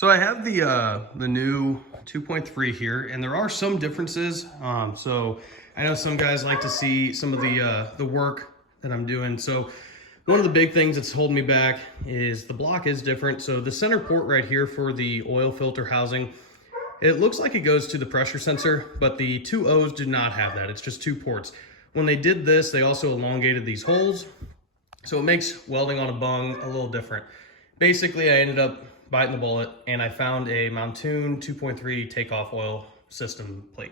So I have the new 2.3 here, and there are some differences. So I know some guys like to see some of the work that I'm doing. So one of the big things that's holding me back is the block is different. So the center port right here for the oil filter housing, it looks like it goes to the pressure sensor, but the two O's do not have that. It's just two ports. When they did this, they also elongated these holes. So it makes welding on a bung a little different. Basically, I ended up biting the bullet and I found a Montoon 2.3 takeoff oil system plate.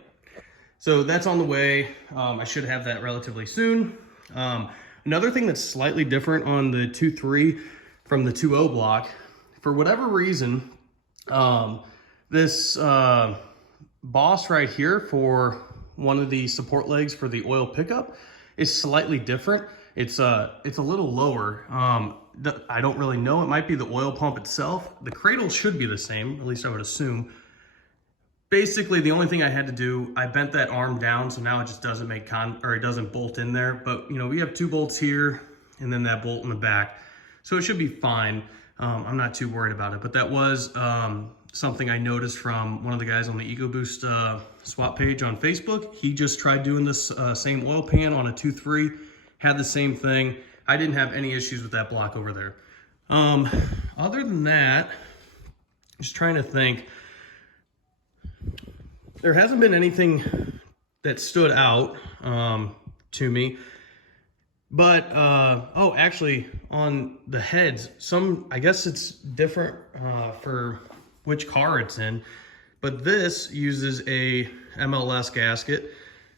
So that's on the way. I should have that relatively soon. Another thing that's slightly different on the 2.3 from the 2.0 block, for whatever reason, this boss right here for one of the support legs for the oil pickup is slightly different. It's a little lower. I don't really know. It might be the oil pump itself. The cradle should be the same, at least I would assume. Basically, the only thing I had to do, I bent that arm down, so now it just doesn't make it doesn't bolt in there. But you know, we have two bolts here and then that bolt in the back, so it should be fine. I'm not too worried about it. But that was something I noticed from one of the guys on the EcoBoost swap page on Facebook. He just tried doing this same oil pan on a 2.3, had the same thing. I didn't have any issues with that block over there. Other than that, just trying to think. There hasn't been anything that stood out to me. But, oh, actually, on the heads, I guess it's different for which car it's in. But this uses a MLS gasket.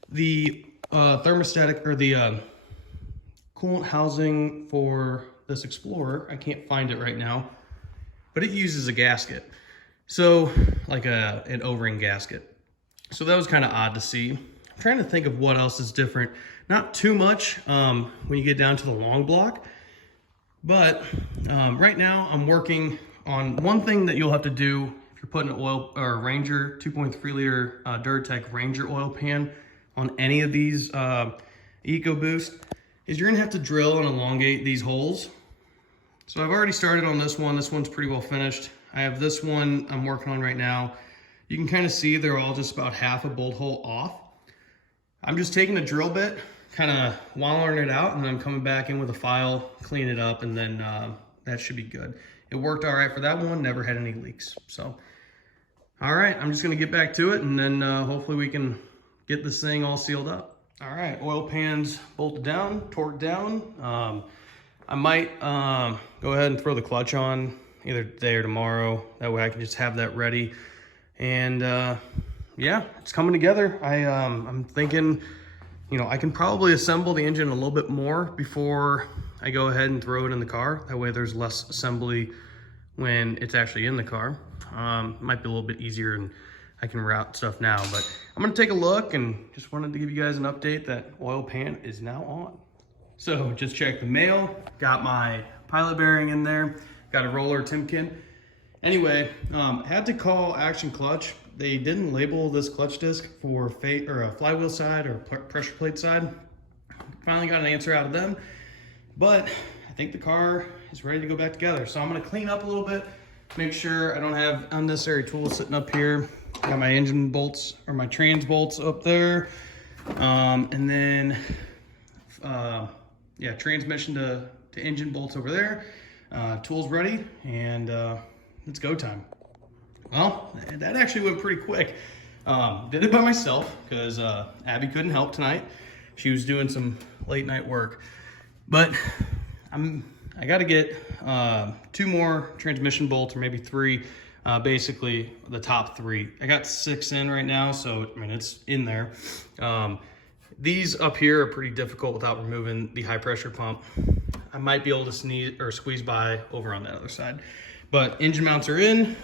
The thermostatic, or the coolant housing for this Explorer, I can't find it right now, but it uses a gasket. So, like an O-ring gasket. So that was kind of odd to see. I'm trying to think of what else is different. Not too much when you get down to the long block, but right now I'm working on one thing that you'll have to do if you're putting an oil or Ranger 2.3 liter Duratec Ranger oil pan on any of these EcoBoost, is you're gonna have to drill and elongate these holes. So I've already started on this one. This one's pretty well finished. I have this one I'm working on right now. You can kind of see they're all just about half a bolt hole off. I'm just taking a drill bit, kind of wallering it out, and then I'm coming back in with a file, clean it up, and then that should be good. It worked all right for that one, never had any leaks. So, all right, I'm just gonna get back to it, and then hopefully we can get this thing all sealed up. All right, oil pan's bolted down, torqued down. I might go ahead and throw the clutch on either today or tomorrow. That way I can just have that ready. And yeah, it's coming together. I'm thinking, you know, I can probably assemble the engine a little bit more before I go ahead and throw it in the car. That way there's less assembly when it's actually in the car. Might be a little bit easier and I can route stuff now, but I'm gonna take a look and just wanted to give you guys an update that oil pan is now on. So just checked the mail, got my pilot bearing in there, got a roller Timken. Anyway, had to call Action Clutch. They didn't label this clutch disc for a flywheel side or pressure plate side. Finally got an answer out of them, but I think the car is ready to go back together. So I'm gonna clean up a little bit, make sure I don't have unnecessary tools sitting up here. Got my engine bolts or my trans bolts up there. And then, yeah, transmission to engine bolts over there. Tools ready, and it's go time. Well, that actually went pretty quick. Did it by myself because Abby couldn't help tonight. She was doing some late night work. But I got to get 2 more transmission bolts, or maybe 3. Basically, the top 3. I got 6 in right now, so I mean it's in there. These up here are pretty difficult without removing the high pressure pump. I might be able to squeeze by over on that other side. But engine mounts are in.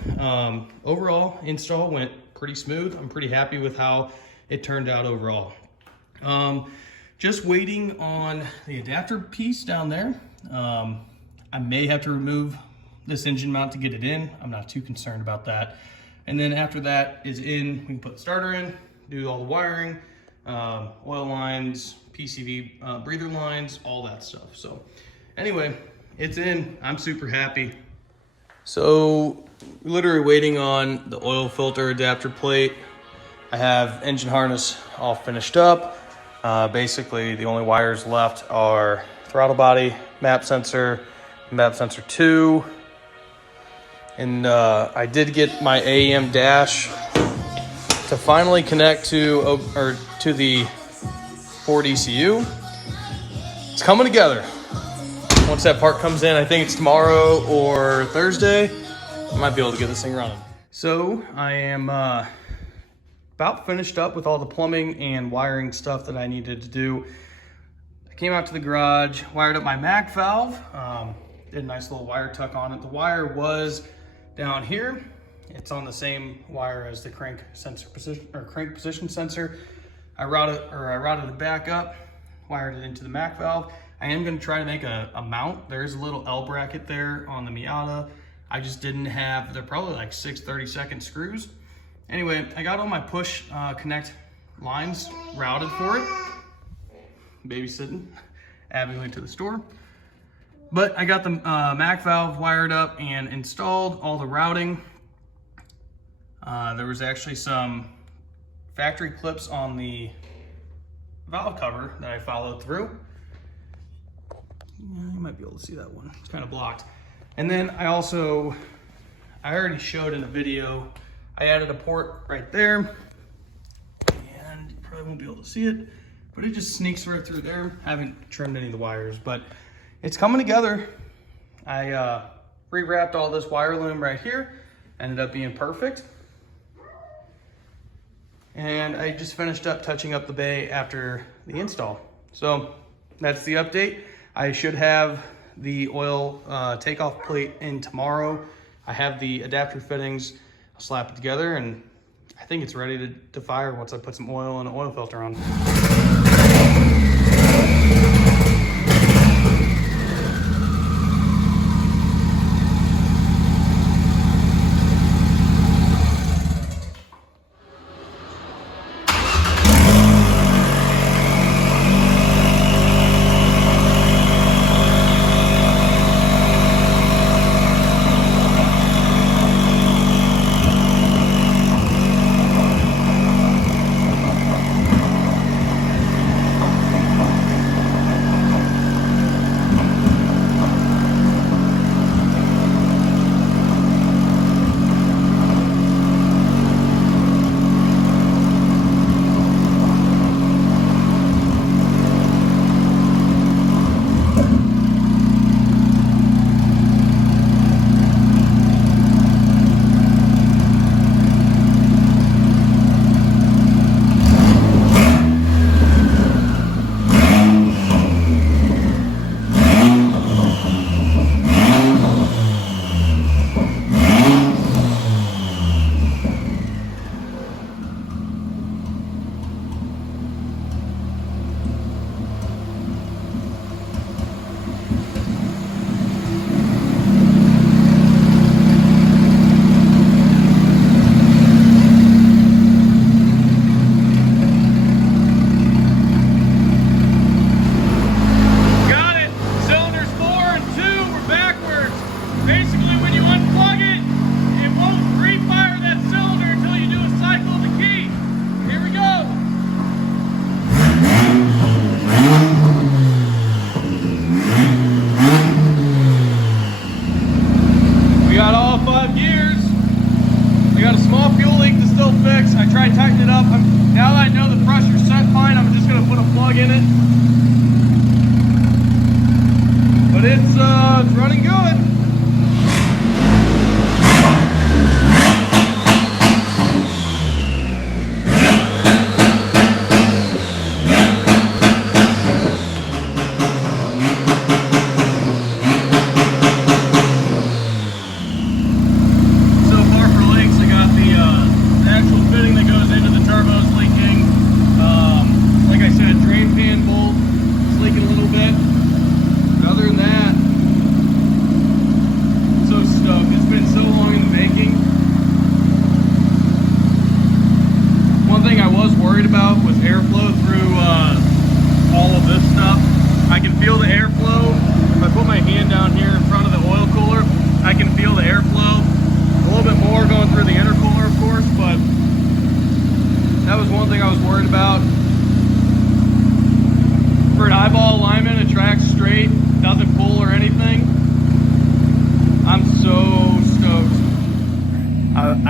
Overall, install went pretty smooth. I'm pretty happy with how it turned out overall. Just waiting on the adapter piece down there. I may have to remove this engine mount to get it in. I'm not too concerned about that. And then after that is in, we can put the starter in, do all the wiring, oil lines, PCV breather lines, all that stuff. So anyway, it's in. I'm super happy. So literally waiting on the oil filter adapter plate. I have engine harness all finished up. Basically, the only wires left are throttle body, map sensor 2. And I did get my AEM dash to finally connect to the Ford ECU. It's coming together. Once that part comes in, I think it's tomorrow or Thursday, I might be able to get this thing running. So I am about finished up with all the plumbing and wiring stuff that I needed to do. I came out to the garage, wired up my MAC valve, did a nice little wire tuck on it. The wire was down here. It's on the same wire as the crank position sensor. I routed it back up, wired it into the MAC valve. I am going to try to make a mount. There is a little L bracket there on the Miata. I just didn't have, they're probably like 6 30-second screws. Anyway, I got all my push connect lines routed for it. Babysitting Abby went to the store. But I got the MAC valve wired up and installed all the routing. There was actually some factory clips on the valve cover that I followed through. You might be able to see that one. It's kind of blocked. And then I already showed in a video, I added a port right there, and you probably won't be able to see it, but it just sneaks right through there. I haven't trimmed any of the wires, but it's coming together. I rewrapped all this wire loom right here, ended up being perfect. And I just finished up touching up the bay after the install. So that's the update. I should have the oil takeoff plate in tomorrow. I have the adapter fittings. I'll slap it together, and I think it's ready to fire once I put some oil and an oil filter on. It's running good. Feel the airflow a little bit more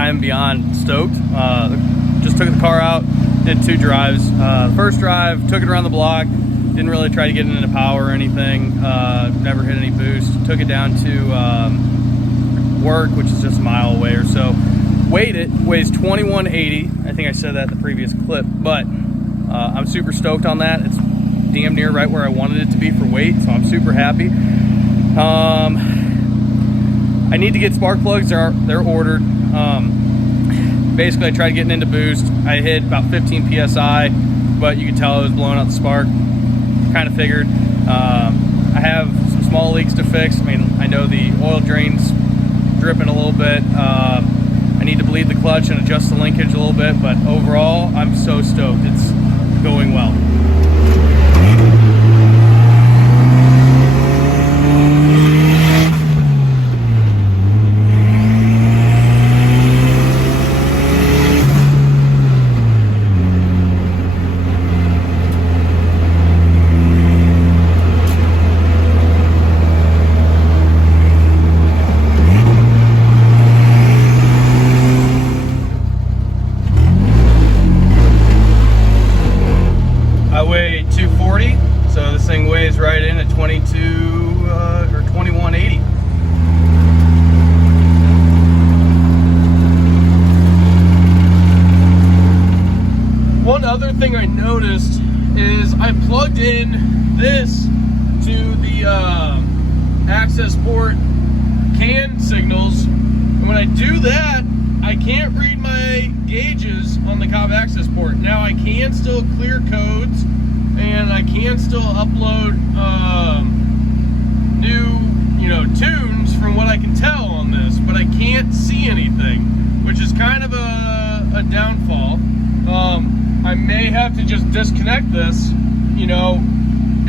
I am beyond stoked. Just took the car out, did 2 drives. First drive, took it around the block, didn't really try to get it into power or anything, never hit any boost. Took it down to work, which is just a mile away or so. Weighed it, weighs 2180. I think I said that in the previous clip, but I'm super stoked on that. It's damn near right where I wanted it to be for weight, so I'm super happy. I need to get spark plugs. They're ordered. Basically, I tried getting into boost. I hit about 15 psi, but you could tell it was blowing out the spark. Kind of figured. I have some small leaks to fix. I mean, I know the oil drain's dripping a little bit. I need to bleed the clutch and adjust the linkage a little bit, but overall, I'm so stoked. It's going well. I weigh 240, so this thing weighs right in at 22 or 2180. One other thing I noticed is I plugged in this to the access port CAN signals, and when I do that, I can't read my gauges on the Cobb access port. Now I can still clear codes and I can still upload new, tunes from what I can tell on this, but I can't see anything, which is kind of a downfall. I may have to just disconnect this,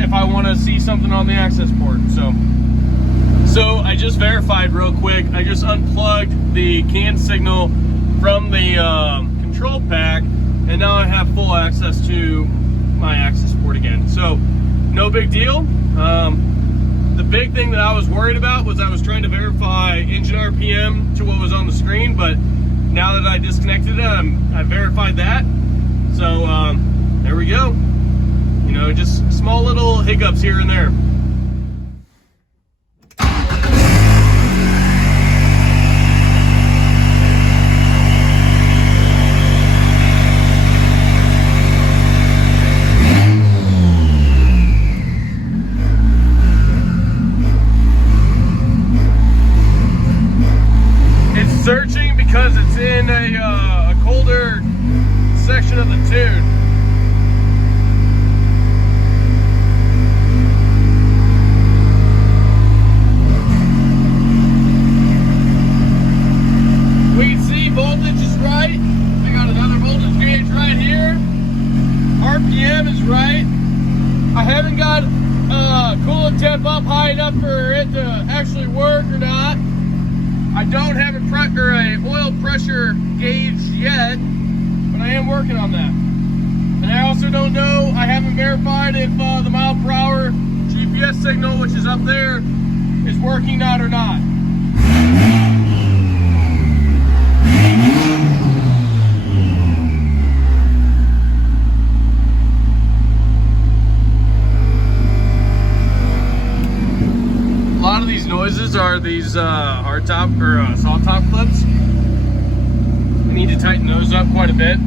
if I want to see something on the access port. So I just verified real quick. I just unplugged the CAN signal from the control pack, and now I have full access to my access port again. So no big deal. The big thing that I was worried about was I was trying to verify engine RPM to what was on the screen, but now that I disconnected it, I verified that. So there we go. Just small little hiccups here and there. Searching because it's in a colder section of the tune. VC voltage is right. I got another voltage gauge right here. RPM is right. I haven't got coolant temp up high enough for it to actually work or not. I don't have a oil pressure gauge yet, but I am working on that. And I also don't know, I haven't verified if the mile per hour GPS signal, which is up there, is working out or not. A lot of these noises are these hard top or soft top clips. I need to tighten those up quite a bit,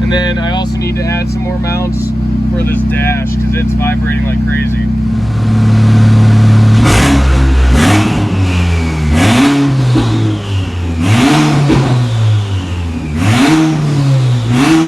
and then I also need to add some more mounts for this dash because it's vibrating like crazy.